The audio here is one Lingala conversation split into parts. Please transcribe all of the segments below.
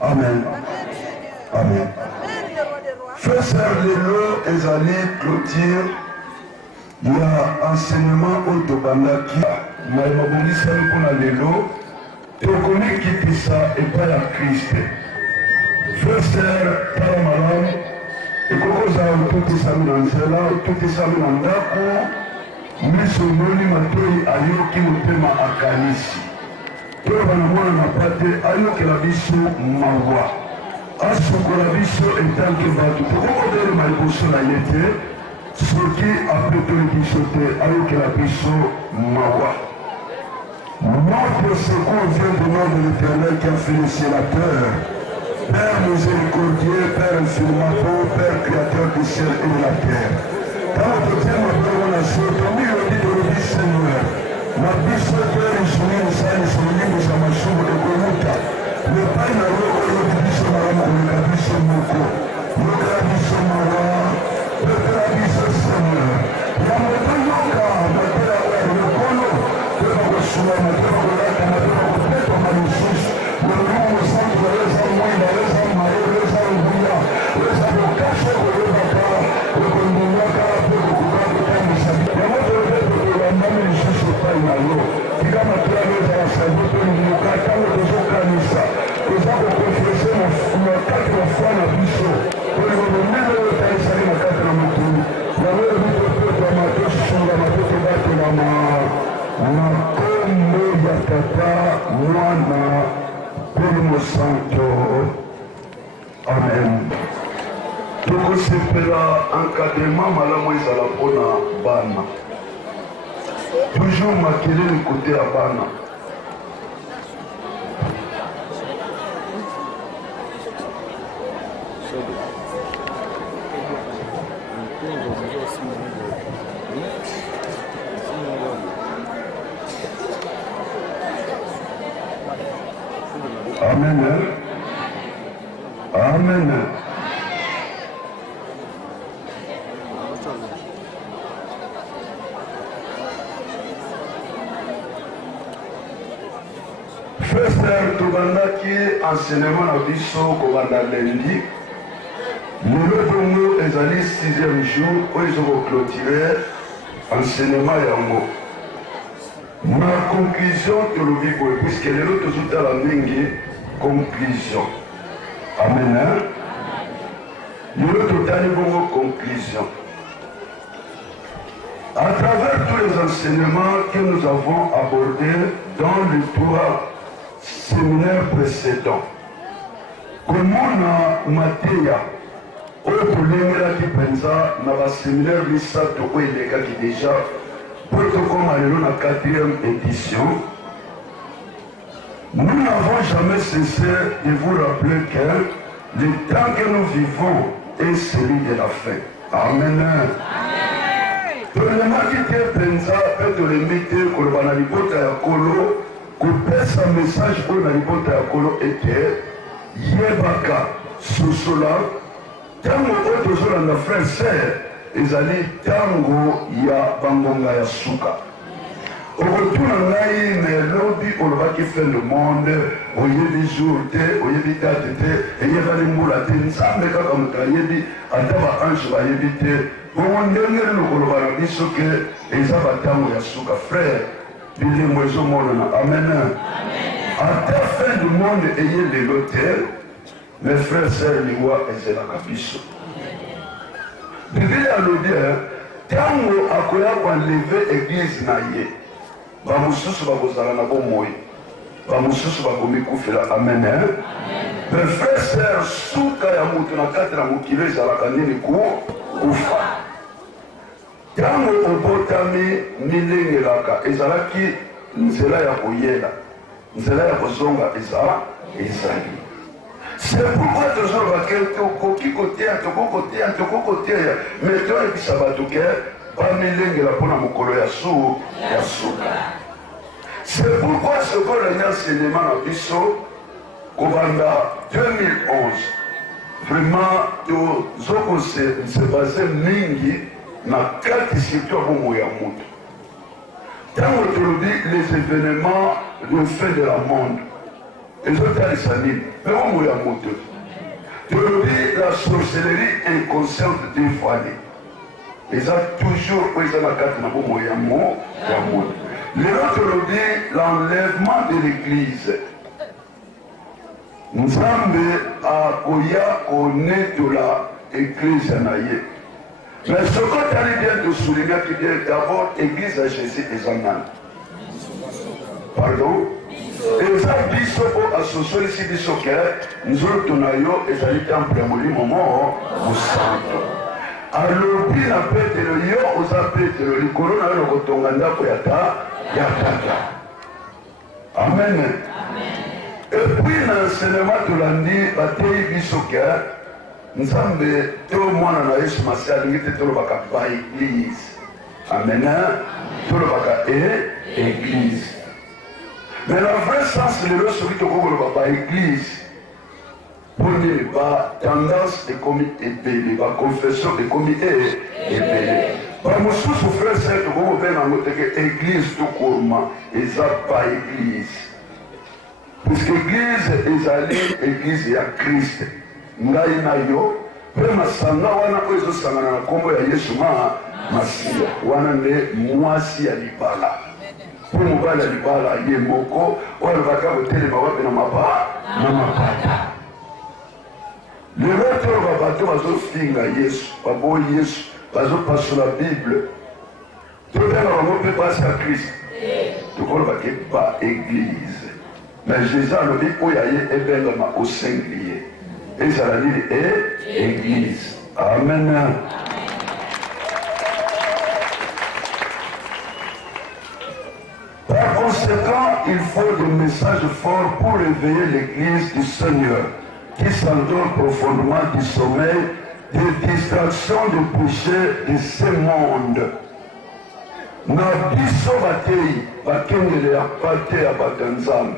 Amen. Amen. Frère Lelo ezali clôture ya enseignement autobandaki maibabongisali mpona lelo tokomi kitisa epai ya Kriste. Frère tala malamu ekokozala ototisami na nzela ototisami na ndako miso moni matoi ayoki motema akanisi oyo banamona na pate ayokela biso mawa asukola biso etanke bato tokokotelema liboso na ye te soki apetoli biso te ayokela biso mawa. Notre secours vient du nom de l'Éternel qui a fait le ciel et la terre. Père miséricordieux, Père infiniment beau, Père créateur du ciel et de la terre. Dans notre terme, nous avons tombé au dit de l'Église Seigneur. Ma biso Père est soumis au sein de son livre, sa machine de Komuta. Le Père n'a pas eu de biso Marama, le biso Moko. Le biso Mara, le Père biso Seigneur. La Motoyoka, ma Père, le Kono, le Kosoua, ma Père, ma Père, ma Père, le nom au centre de l'Esamoui, de l'Esamari, de l'Esamouya, de l'Esamokache, de l'Ebaka, de l'Ebaka, de l'Ebaka, de l'Ebaka, Amen. Tokosepela encadrement malamu ezala mpona bana. Toujours makelele côté ya bana. Amen. Amen. Frère tobandaki enseignement na biso kobanda lundi. Lelo bongo ezali 6e jour oyo ezokoclôturer enseignement yango. Na conclusion tolobi boye puisque lelo tozotala mingi conclusion. Amen. Lelo totali bongo conclusion. À travers tous les enseignements que nous avons abordés dans les 3 séminaires précédents, comment na mateya oyo tolengelaki mpenza na baséminaire misato oyo elekaki déjà po tokoma lelo na 4e édition, nous n'avons jamais cessé de vous rappeler que le temps que nous vivons est celui de la fin. Amen. tolemaki te mpenza mpe tolembi te koloba na libota ya kolo kopesa message oyo na libota ya kolo ete yebaka sosola ntango oyo tozolanda frère ser ezali ntango ya bangonga ya suka. Okotuna ngai na elobi olobaki fin du monde oyebi jour te oyebi date te eyebali mbula te nzambe kaka moto ayebi ata baange bayebi te bongo ndenge lelo koloba na biso ke eza bantango ya suka. Frère bilembo ezomonana. Amen. Ata fin du monde eye lelo te mes frères sœurs liwa ezelaka biso. Biblia alobi ntango akoya koenleve église na ye bamosusu bakozala na bomoi bamosusu bakomikufela. Amen. Mais frère, sœur, suka ya mutu na kati na mokili ezalaka nini kufa. Ntango obotami milengelaka ezalaki nzela ya koyela, nzela ya kozonga ezali. C'est pourquoi toujours tokoki koteya mais toyebisa bato ke bamilengela mpona mokolo ya suka. C'est pourquoi sekola enseignement na biso kobanda 2011 vraiment tozoko se base mingi na kati surtout ya bomo ya mutu. Ntango tolobi les événements de fin de la monde ezotalisa nini me bomo ya mutu. Tolobi la sorcellerie inconsciente dévoilée eza toujours oyo eza na kati na bomo ya mutu. Lelo tolobi l'enlèvement de l'église. Nzambe akoya konetola église na ye. Mais ce qu'on t'a bien de souligner qui vient d'abord église à Jésus et Zanan. Pardon? Et ça biso po associé ici biso ke nzolo tonayo ezali temple ya molimo mo mosantu. Alobi na Petero yo oza Petero likolo na yo na kotonga ndako ya tata. Amen. Et puis dans l'enseignement tolandi batei biso ke Nzambe to mwana na Yesu Masihi alingi te tolobaka ba église. Amen. Tolobaka église. Mais dans le vrai sens, le soki tokoloba ba église pour dire ba tendance ekomi ebele, ba confession ekomi ebele. Ba mosusu frère c'est tokobenga ngo teke église tokorma eza ba église. Puisque l'église ezali église ya Christ. Ngai na yo pe masanga wana oyo ezosangana na kombo ya Yesu Masihi wana nde mwasi ya libala. Po mobali ya libala ye moko oyo alobaka kotelema wapi na mapata. Lelo to bato bazofinga Yesu baboyi Yesu bazopasola Bible tobenga bango mpe basi ya Kristo tokolobake ba église. Mais Jésus alobi oyo aye ebengama osinglier ezala nini église. Amen. Par conséquent, il faut des messages forts pour réveiller l'église du Seigneur qui s'endort profondément du sommeil, des distractions, des péchés de ce monde. Na biso batei bakengele ya pate ya batanzambe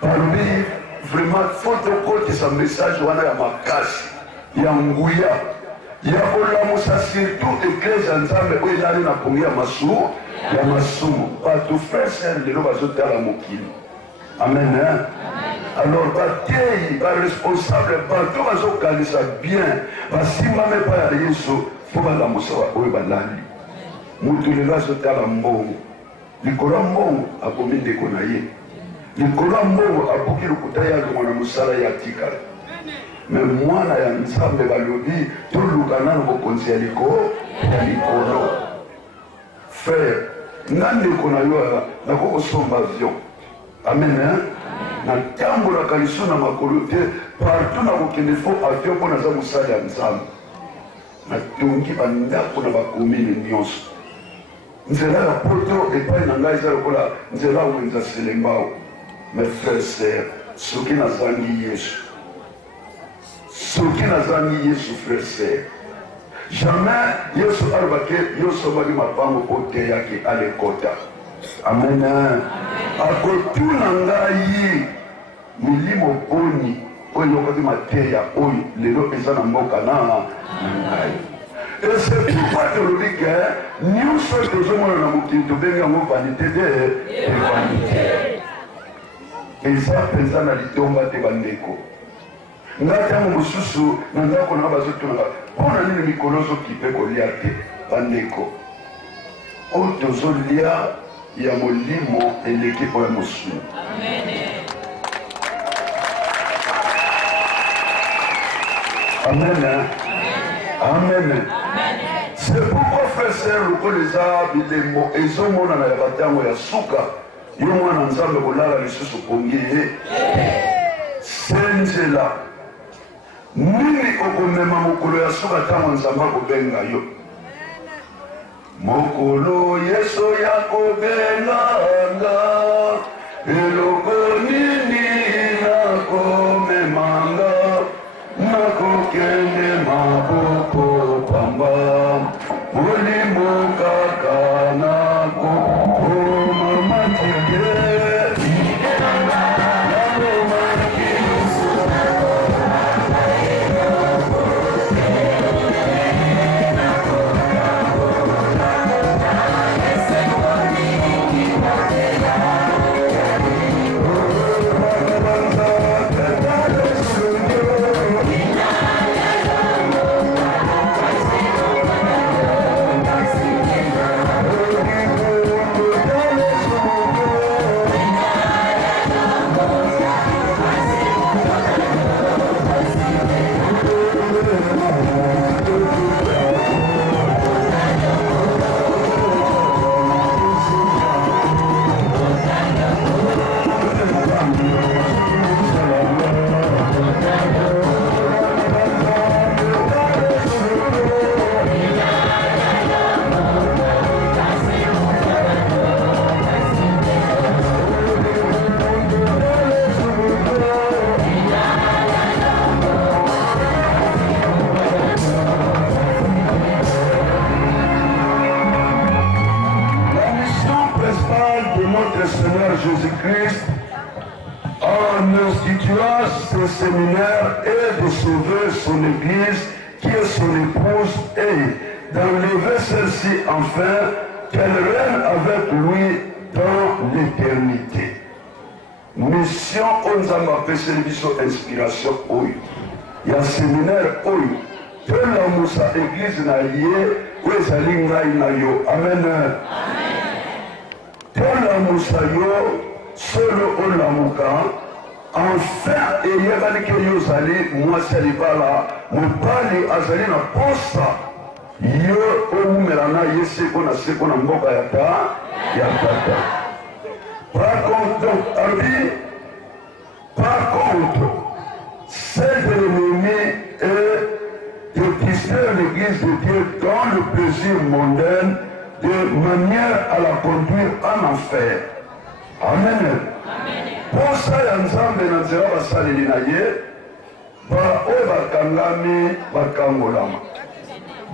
balobi vraiment faut tokotisa message wana ya makasi ya nguya ya kolamusa surtout église ya Nzambe oyo ezali na pongi ya masumu bato frère lelo bazotala mokili. Amen. Alors batei baresponsable bato bazokanisa bien basimbame epai ya Yesu mpo balamusa oyo balali. Mutu lelo azotala mbongo likolo ya mbongo akomi ndeko na ye, likolo ya mbongo abuki lokuta ya longo na mosala ya tikala. Me mwana ya Nzambe balobi toluka nano bokonzi ya likolo. Frère, nga ndeko na yo nakokosomba avion. Amen. Na tambolaka liso na makolo te partout nakokende fo avion mpo naza mosala ya Nzambe. Natongi bandako na bakomine nyonso. Nzela ya poto epai na ngai eza lokola nzela wenza selembao. Mes frères et sœurs, soki nazangi Yesu frère et sœur, jamais Yesu alobaki yosobaki mapango po teyaki alekota. Amen. Akotuna ngai milimo boni oyo yokaki mateya oyo lelo eza na mboka na ngai. Et c'est pourquoi tu le dis que nous sommes toujours dans le mokili tobenga ngo vanité de vanité. Eza penza na litomba te bandeko. Ngati yango mosusu na ndako na bazotuna mpona nini mikolo ozokipe kolia te bandeko. Oyo tozolia ya molimo eleki oyo mosusu. Amen. Amen. C'est pourquoi frère sœur lokola eza bilembo ezomonana ya batango ya suka yo mwana Nzambe kolala lisusu pongi ye. nzela nini okomema mokolo ya suka ntango nzambe akobenga yo mokolo yesu yakobenganga eloko nini nakomemanga nakokende maboko pamba molimo kaka nakokoma matike Jésus-Christ en instituant ce séminaire et de sauver son Église qui est son épouse et d'enlever celle-ci enfin qu'elle règne avec lui dans l'éternité. Mission Onzamba Peselibiso Inspiration Oyo. Il y a un séminaire Oyo. Que la Moussa Église n'a yé, où est Amen. Tola musayo solo olamuka enfin eyebali ke yozali mwasi alibala mobali azali na posa yo omumela na ye seko na mboka ya tata. Par contre, celle de l'ennemi est de distraire l'église de Dieu dans le plaisir mondain de manière à la conduire en enfer. Amen. Pour ça, il y a un ensemble de nzela basaleli na ye oyo bakangami bakangolama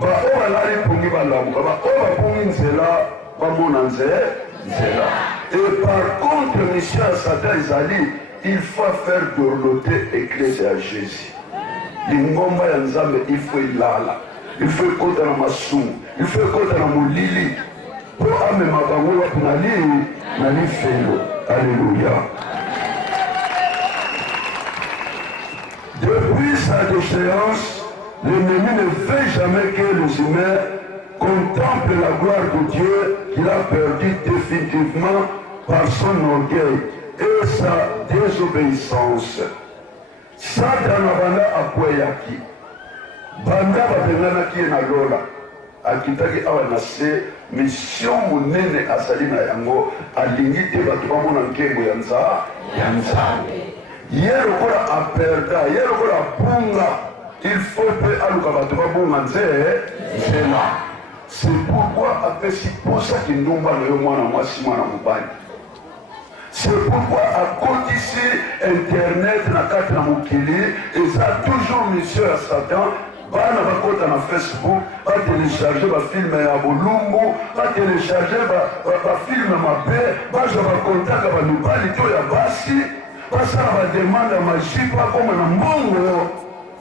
oyo balali pongi balamuka oyo bapongi nzela bamona nzela. Et par contre, mission ya Satan ezali il faut faire dorloter église ya Jésus. Lingomba ya nzambe il faut ilala. Il faut ekota na masumu, il faut ekota na molili po amema bango wapi na lifelo. Alléluia. Depuis sa déchéance, l'ennemi ne fait jamais que les humains contemplent la gloire de Dieu qu'il a perdu définitivement par son orgueil et sa désobéissance. Satan banda akweyaki banda babenganaki na lola akitaki awa na se mission monene asali na yango alingi te bato bamona nkembo ya nzambe ye lokola aperda ye lokola apunga il faut mpe aluka bato babunga nzela. C'est pourquoi apesi posaki ndumba na yo mwana mwasi mwana mobali. C'est pourquoi à côté ici internet na kati na mokili eza toujours mission ya Satan. Bana bakota na Facebook batelecharge bafilme ya bolumbu batelecharge bafilme mabe baza bakontaka bamibali to ya basi basala bademande ya majipe bakoma na mbongo.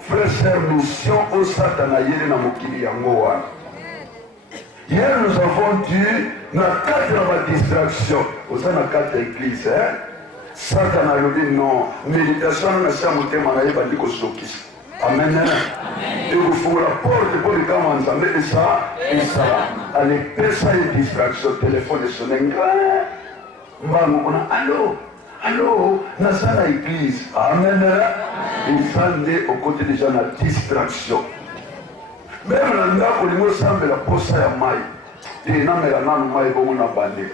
Frère sœur, mission o Satan ayeli na mokili yango wana. Hier nous avons dit na kati na badistraction oza na kati ya église Satan alobi non méditation na sia motema na ye bandi kosokisa. Amen. Et vous faites la porte pour les gamins ensemble et ça, allez, pesa une distraction, téléphone et sonner. Allô, dans la église. Amen. Il s'en est aux côtés des gens la distraction. Même là, on lui semble la poste à maille. Et non, mais la maille, bon, on a bandé.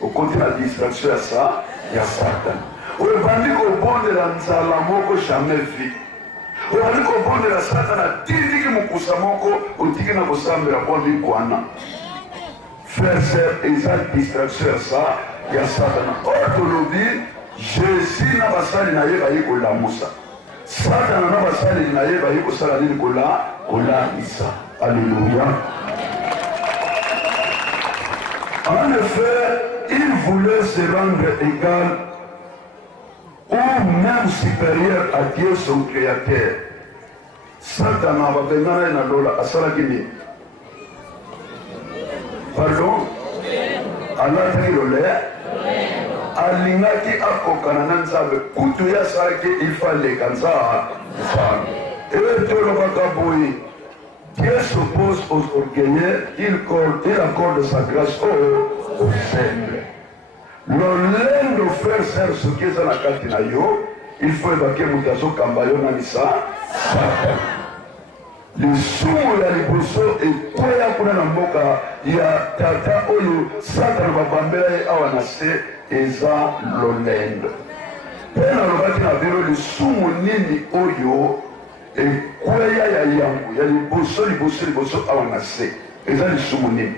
Au côté de la distraction, il y a ça, il y a Satan. obandi kobondela nzala moko jamais vu obandi kobondela satana tindiki mokusa moko otiki na kosambela bondi kwana frère sœur eza distraction ya sa ya satana oyo tolobi jésus na basali na ye baye kolamusa satana na basali na ye baye kosala nini kolamisa. Alléluia. En effet, il voulait se rendre égal ou même supérieur à Dieu son créateur. Satana va venir na lola asala kini. Pardon? Allah tagi lole. Alingaki akokana na nzambe kutu ya saraki il fallait kanza. Et tout le bakaboui. Dieu s'oppose aux orgueilleux, il accorde sa grâce aux faibles. L'olendo frère sœur ce qui est dans la carte na yo, il faut évacuer mutazo kambayo na nisa. Le sumo ya liboso et quoi kuna na mboka ya tata oyo satana babambela ye awa na se eza l'olendo. Pena lobaki na biro le sumo nini oyo ekweya ya yango ya liboso awa na se eza lisumu nini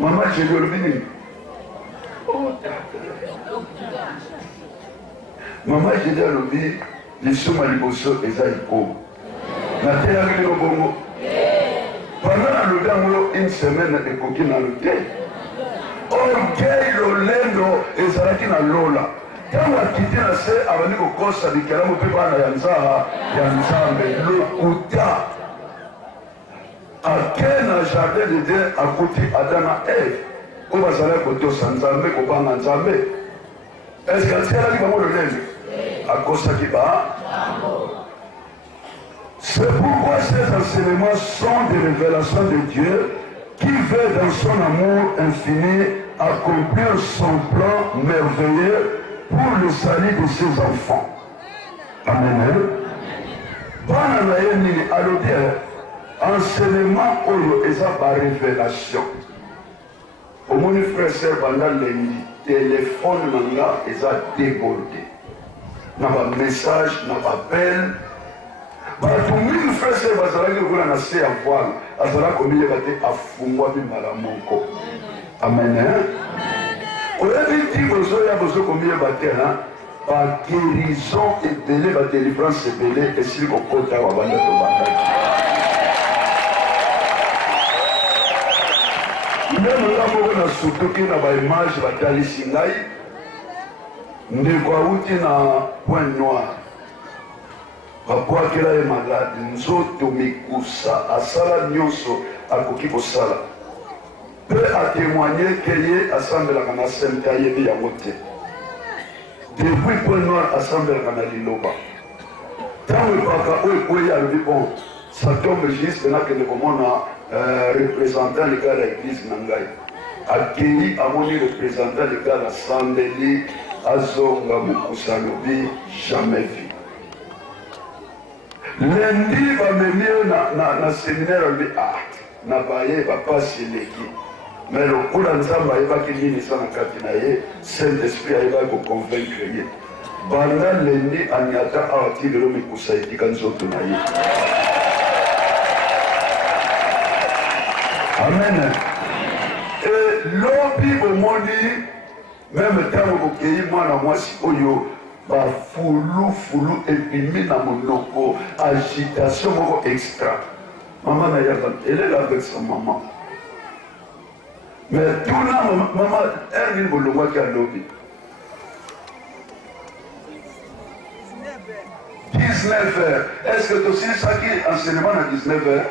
mama jeli olobi nini mama jeli alobi lisumu ya liboso eza ikobo nateyaki lelo bongo pendant nalobi yango une semaine ekoki nalo te orgueil lolendo ezalaki na lola tango akiti na se abandi kokosa bikelamu mpe bana ya nzambe lokuta ake na jardin de Dieu akuti Adam na Eve oyo bazalaki kotosa nzambe kobanga nzambe eske atikalaki bango lolenge akosaki c'est pourquoi ces enseignements sont des révélations de Dieu qui veut dans son amour infini accomplir son plan merveilleux pour le salut de ses enfants. Amen. Bana na ye nini alobi enseignement oyo eza ba révélation. Omoni frère sœur banda lengi téléphone nanga eza débordé. Na ba message na ba appel. Bato mingi frère sœur bazalaki kokola na se ya voile azala komiyeba te afungwa bimbala moko. Amen. Oyebi ti bozoya bozokomiyeba te ba guérison ebele ba délivrance ebele esili kokota wa banda to bandaki. Ndenge nga moko na sutoki na ba image batalisi ngai ndeko awuti na point noir babwakela ye maladi nzoto mikusa asala nyonso akoki kosala mpe atémoigne ke ye asambelaka na sente ayebi yango te depuis point noir asambelaka na liloba ntango epaka oyo ekweyi alobi bon ça tombe juste nakende komona représentant leka ya église na ngai akei amoni représentant leka ya sandeli azonga mokusa alobi jamais vu lendi bamemi yo na séminaire alobi na baye bapasi eleki mais lokola nzambe ayebaki nini eza na kati na ye saint esprit ayebaki koconvaincre ye banda lendi aniata awa ti lelo mikusa etika nzoto na ye. Amen. Et lobi bomoni même ntango bokei mwana mwasi oyo bafulufulu epimi na monoko agitation moko extra mama na yaka elela avec sa maman mais tuna mama erni bolongwaki alobi 19h. Est-ce que tu sais ça qui est enseignement à 19h?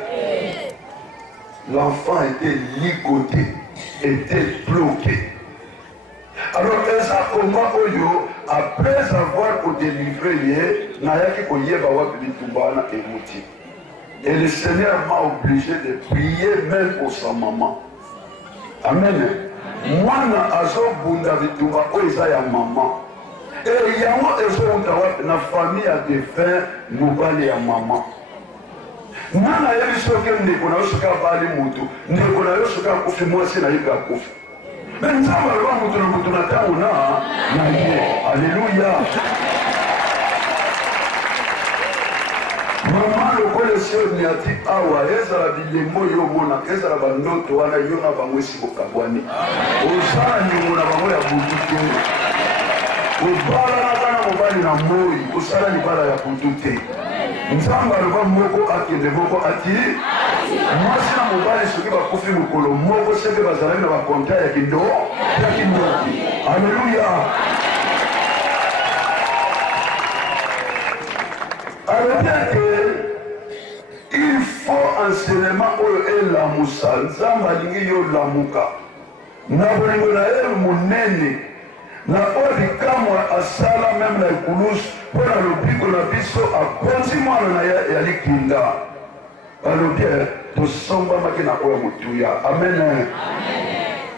L'enfant était ligoté, était bloqué. Alors, ça comment Oyo, après avoir délivré, et le Seigneur m'a obligé de prier même pour sa maman. Amen. Moi, je suis maman. Et yango ezo na famille a défunt mobali ya maman. Nana yebi soke ndeko na yosuka bali mutu, ndeko na yosuka kufi mwasi na yika kufi. Mais nous avons alléluia. Maman le connaisseur ni ati awa ezala bilembo yo mona ezala bandoto wana yo na bango sibokabwani osala nyongo na bango ya butu obala na bana mobali na moi osala libala ya butu te nzambe aloba moko akende moko ati mwasi na mobali soki bakufi mokolo moko seke bazalaki na bakonta ya kindoki alleluya. Alors bien que il faut enseignement et la moussa, nzamba lingi yo lamuka. Na bolingo na ye munene. Na odi kama asala même na ikulus pour na lobiko na biso akonzi mwana na ya likinda. Alors bien to somba makina ko ya mutuya. Amen.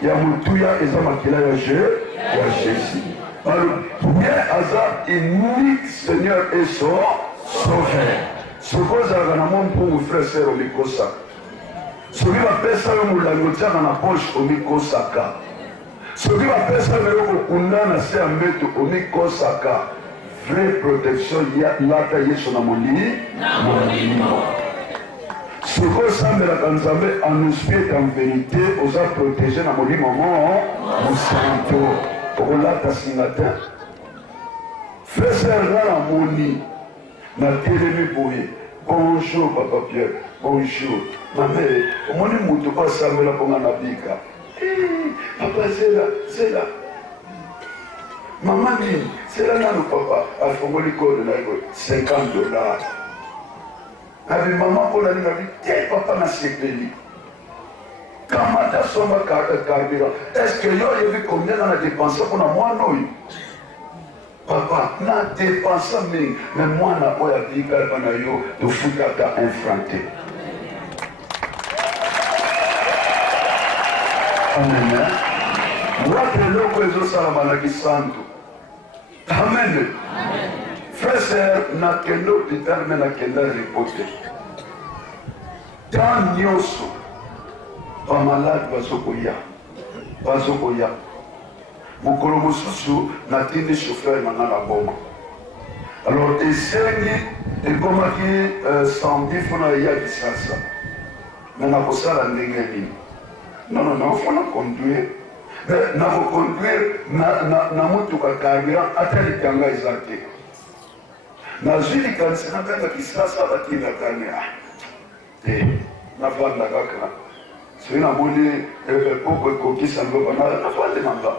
Ya mutuya eza makila ya Jésus. Alors bien aza unique Seigneur et sauveur. Suppose à la mon pour frère sœur au mikosa. Celui va pesa yo mulango tiaka na poche au mikosaka. Celui va pesa yo kunda na se ameto au mikosaka. Vraie protection ya lata yeso na molini. Suppose sambela kanzambe en esprit en vérité osa protéger na molini moment au santo. Au lata singata. Frère sœur na moni. Na télémi boye. Bonjour papa Pierre. Bonjour. Ma mère, au moins nous ne pas savoir la bonne nabika. Papa c'est là. Maman dit, c'est là non papa. A fongo l'école là $50. Avec maman pour la dit, papa n'a sepeli. Comment t'as somma carburant? Est-ce que yo vu combien on a dépensé pour moi non? Papa, n'a dépensé mais moi n'a pas dit que de foutre à infranté. Amen. Moi, je suis le santo. Amen. Frère, sœur, n'a qu'un hôpital, mais n'a qu'un repoté. Dans Nyoso, pas malade, pas sokoya. Mokolo mosusu natindi chauffeur na la bombe. Alors esengi ekomaki samedi fona ya kisasa. Mais na kosala ndenge nini? Non, fona conduire. Na conduire na mutuka carburant ata litanga ezate. Na zili kanisa na kanga kisasa batinda kanya. Na vanda kaka. Sina moni poko kokisa ngoba na vanda namba.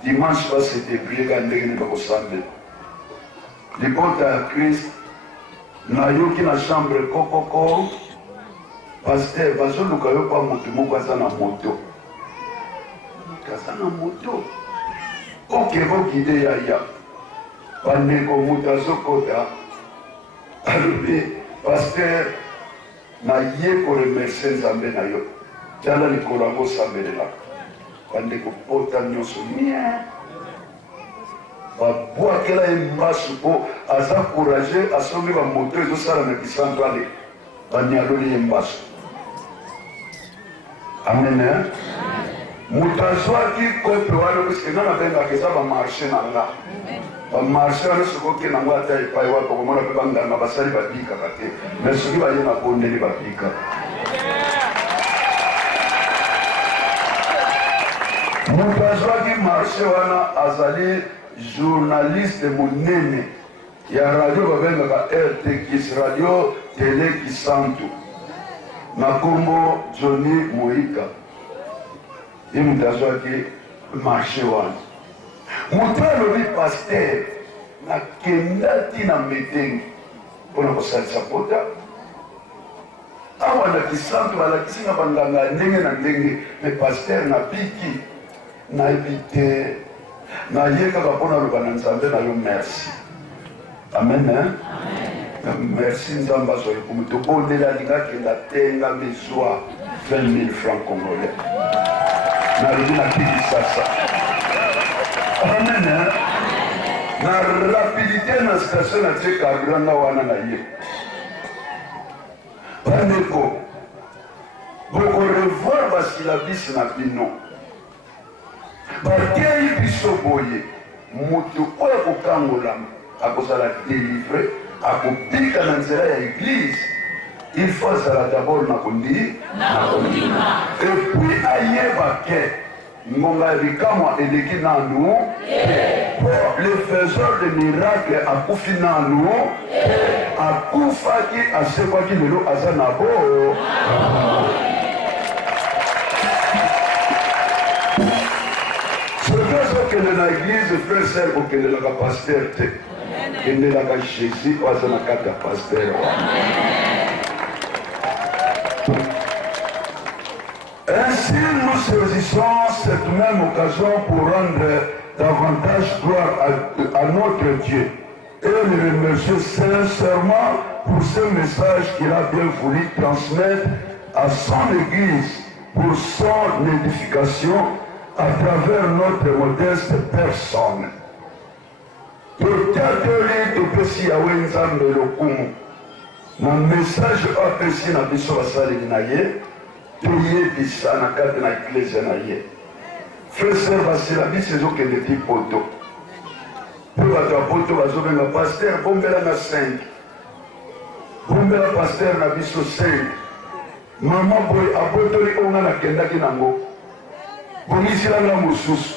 Dimanche va se débrouiller quand il va au samedi. Les portes à Christ, na yoki na chambre kokoko, pasteur, bazo lukayo pa moto moko aza na moto. Kaza na moto. Ok, bo guide ya. Bandeko moto azokota. Alobi, pasteur, na ye ko remercier Nzambe na yo. Tala likolo yango sambelela. Bandeko pota nyonso mien babwakela ye mbasu mpo aza courage asombi bamoto ezosala na kisanto ale banialoli ye mbasu. Amen. Moto azwaki kope wana parceke nga nabengaka eza bamarshe na nga bamarshe wana soki oke nango ata epai waka komona mpe banganga basali babikaka te mais soki baye na bondeli babika. Moto azwaki marshe wana azali journaliste monene ya radio babengaka RTKIS radio tele kisantu na kombo Johnny Moïka. Ye moto azwaki marshe wana moto alobi paster nakenda tina meeting mpona kosalisa pota awa na kisantu balakisi na banganga ndenge na ndenge me paster nabiki nayebi te nayekaka mpona loba na Nzambe na yo merci. Amen. Merci Nzambe azwa ekumu tobondela alingakenda te nga mizwa 20 000 francs congolais nalobi nakiki sasa. Amen. Na rapidité na station na tie carburant wana na ye bandeko boko revoir basilabisi na bino batei biso boye moto oyo akokangolama akozala délivre akopika na nzela ya église il faut azala d'abord na kondima epuis ayeba ke ngonga ya bikamwa eleki nanu po le faiseur de miracle akufi nanu akufaki asekwaki lelo aza na bo soki ozokende na église frère ser okendelaka paster te kendelaka jésus oyo aza na kati ya paster Ainsi, nous saisissons cette même occasion pour rendre davantage gloire à notre Dieu et le remercier sincèrement pour ce message qu'il a bien voulu transmettre à son Église pour son édification à travers notre modeste personne. Peut-être topesi yawe nzambe lokumu na message apesi na biso basaleli na ye toyebisa na kati na eklezia na ye frère basila biso ezokende ti poto mpe bato ya poto bazobenga paster bombela na 5 bombela paster na biso 5 mama boye abotoli onga nakendaki nango bomisilanga mosusu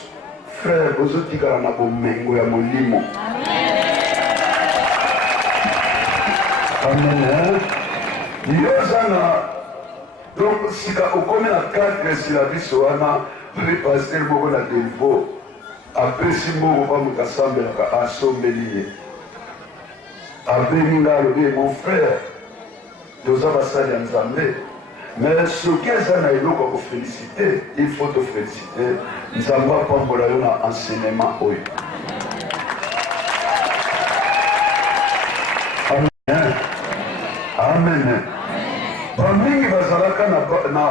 frère bozotikala na bomengo ya molimo amen yozana donc sika okomi na 4 sila biso wana mpe paster moko na delvo apesi mbongo bamoto asambelaka asombeli ye abengi nga alobi mon frère toza basali ya nzambe mais soki eza na eloko ya kofélicité il faut tofélicité nzambe apambola yo na enseignement oyo amen amen bamingi bazalaka na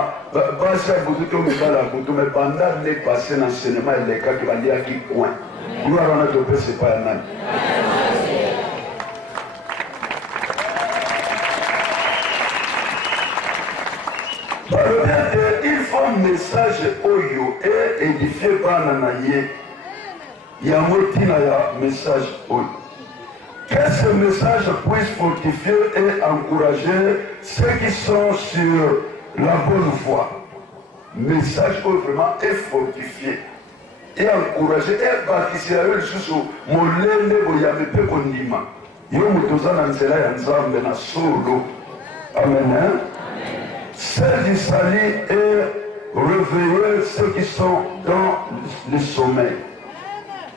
basi ya butu to mibala ya butu me banda nde pase na enseignement elekaki baliaki coin gloire wana topesa epai ya nani balobi ete il faut message oyo e édifie bana na ye yango ntina ya message oyo que ce message puisse fortifier et encourager ceux qui sont sur la bonne voie. Message qui vraiment est fortifié et encourager et bâtir le sous molende boyame pe kondima. Yo mutoza na nzela ya nzambe na solo. Amen. Ceux du salut et réveiller ceux qui sont dans le sommeil.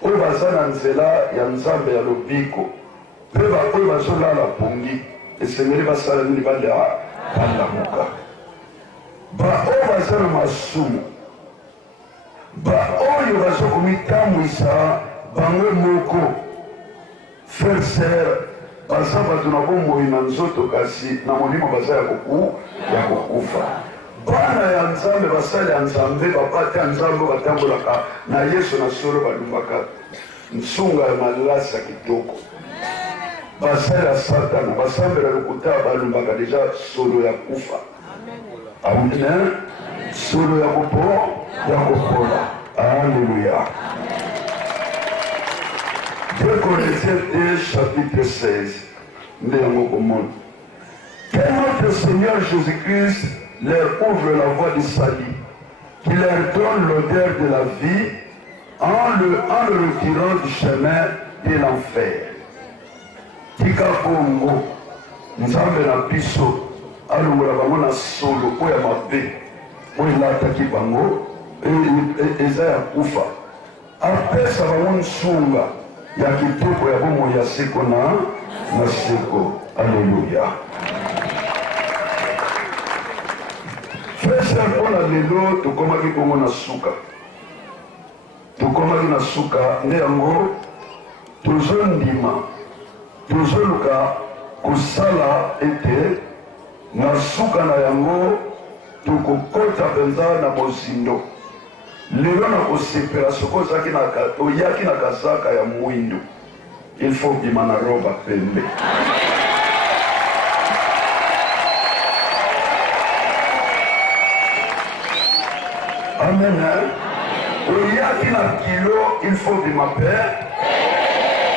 Obaza na nzela ya nzambe ya lobiko. mpe baoyo bazolala pongi esengeli basala nini balamuka baoyo baza na masumu baoyo bazokomitambwisa bango moko frère ser baza bato na bomoi na nzoto kasi na molimo baza ya kokufa bana ya nzambe basali ya nzambe bapate ya nzambe batambolaka na yesu na solo balumbaka nsunga ya malasi ya kitoko basali ya satana basambela lokuta balumbaka deja solo ya kufa amen solo ya kopola alléluia 2 Corinthiens 2 chapitre 16 nde yango komona que notre Seigneur Jésus-Christ leur ouvre la voie du salut, qui leur donne l'odeur de la vie en le retirant du chemin de l'enfer. Tika bongo nzambe na biso alongola bango na solo oyo ya mabe oyo elataki bango eza ya kufa apesa bango nsunga ya kitoko ya bomoi ya seko na seko. Alléluia. Frère mpona lelo tokomaki bongo na suka nde yango tozondima tozoluka kosala ete na suka na yango tokokota mpenza na mozindo. Lelo na kosepela soko oyaki na kazaka ya mwindu il faut bima na roba pembe. Amen. oyaki na kilo il faut bima père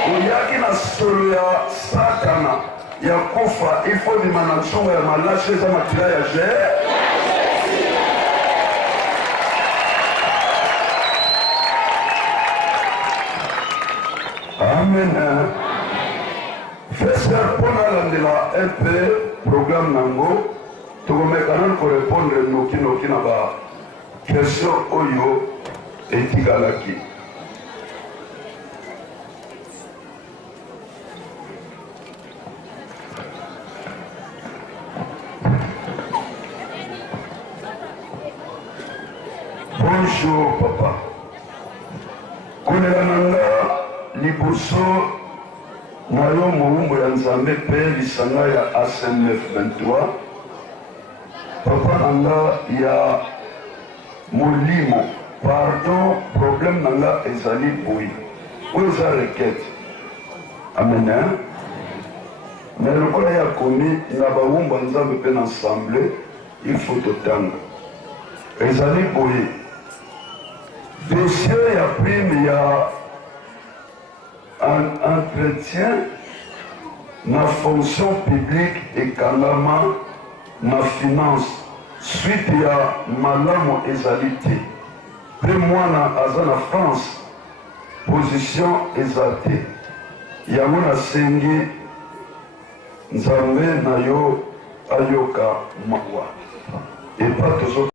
oyaki na solo ya satana ya kufa il faut bima na nzongo ya malashi eza makila ya amen. Frère mpo nalandela un peu programme nango tokomekana korépondre noki na ba question oyo etikalaki. Bonjour papa. Kolela nanga liboso na yo mowumbu ya nzambe mpe lisanga ya AC923 papa nanga ya molimo pardon problème nanga ezali boyi oyo eza requête amen. Mais lokola ya komi na bawumbu ya nzambe mpe na ensemble il faut totanga ezali boyi dossier ya prime ya un entretien na fonction publique ekangama na finance suite ya malamu ezali te mpe mwana aza na France position eza te yango nasengi nzambe na yo ayoka mawa epa tozo